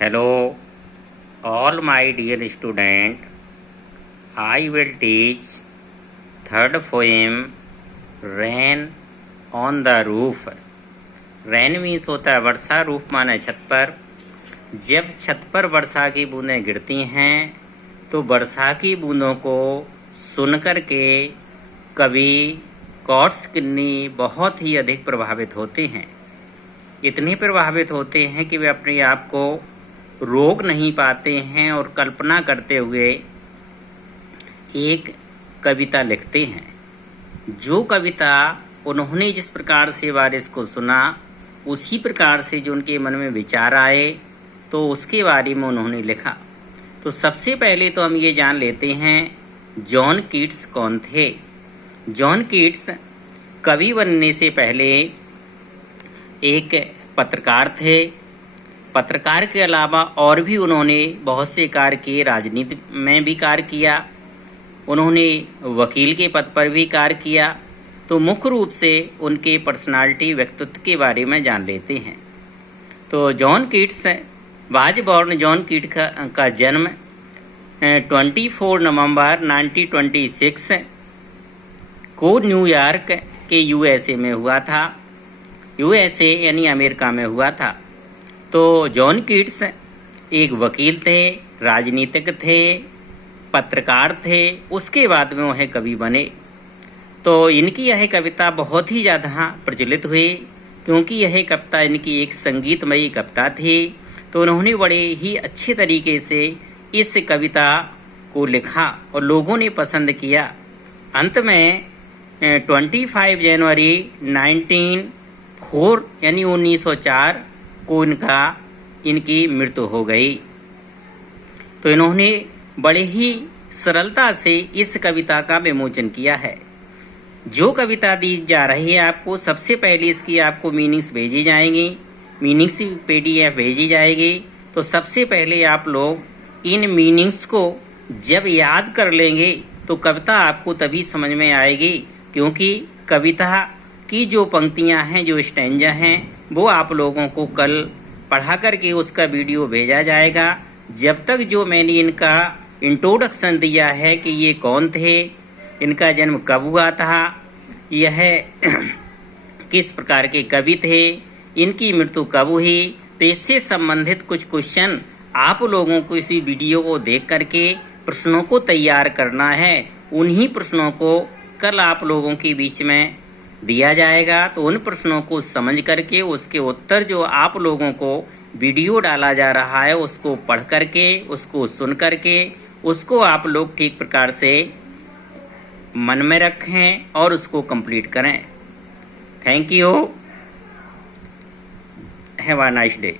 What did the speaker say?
Hello, all my dear student. I will teach third poem Rain on the Roof. Rain means होता है वर्षा, roof माने छत पर। जब छत पर वर्षा की बूंदें गिरती हैं तो वर्षा की बूंदों को सुनकर के कवि कॉट्स किन्नी बहुत ही अधिक प्रभावित होते हैं। इतने प्रभावित होते हैं कि वे अपने आप को रोक नहीं पाते हैं और कल्पना करते हुए एक कविता लिखते हैं। जो कविता उन्होंने जिस प्रकार से बारिश को सुना उसी प्रकार से जो उनके मन में विचार आए तो उसके बारे में उन्होंने लिखा। तो सबसे पहले तो हम ये जान लेते हैं जॉन कीट्स कौन थे। जॉन कीट्स कवि बनने से पहले एक पत्रकार थे। पत्रकार के अलावा और भी उन्होंने बहुत से कार्य किए। राजनीति में भी कार्य किया, उन्होंने वकील के पद पर भी कार्य किया। तो मुख्य रूप से उनके पर्सनालिटी व्यक्तित्व के बारे में जान लेते हैं। तो John Keats was born. John कीट का जन्म 24 नवंबर 1926 को न्यूयॉर्क के यूएसए में हुआ था। यूएसए यानी अमेरिका में हुआ था। तो जॉन कीट्स एक वकील थे, राजनीतिक थे, पत्रकार थे। उसके बाद में वह कवि बने। तो इनकी यह कविता बहुत ही ज़्यादा प्रचलित हुई क्योंकि यह कविता इनकी एक संगीतमयी कविता थी। तो उन्होंने बड़े ही अच्छे तरीके से इस कविता को लिखा और लोगों ने पसंद किया। अंत में 25 जनवरी 1904 यानी 1904 को इनकी मृत्यु हो गई। तो इन्होंने बड़े ही सरलता से इस कविता का विमोचन किया है। जो कविता दी जा रही है आपको, सबसे पहले इसकी आपको मीनिंग्स भेजी जाएंगी, मीनिंग्स PDF भेजी जाएगी। तो सबसे पहले आप लोग इन मीनिंग्स को जब याद कर लेंगे तो कविता आपको तभी समझ में आएगी, क्योंकि कविता की जो पंक्तियां हैं, जो स्टैंजा हैं, वो आप लोगों को कल पढ़ा करके उसका वीडियो भेजा जाएगा। जब तक जो मैंने इनका इंट्रोडक्शन दिया है कि ये कौन थे, इनका जन्म कब हुआ था, यह किस प्रकार के कवि थे, इनकी मृत्यु कब हुई, तो इससे संबंधित कुछ क्वेश्चन आप लोगों को इसी वीडियो को देख करके प्रश्नों को तैयार करना है। उन्हीं प्रश्नों को कल आप लोगों के बीच में दिया जाएगा। तो उन प्रश्नों को समझ करके उसके उत्तर जो आप लोगों को वीडियो डाला जा रहा है उसको पढ़ करके, उसको सुन करके, उसको आप लोग ठीक प्रकार से मन में रखें और उसको कंप्लीट करें। Thank you. Have a nice day.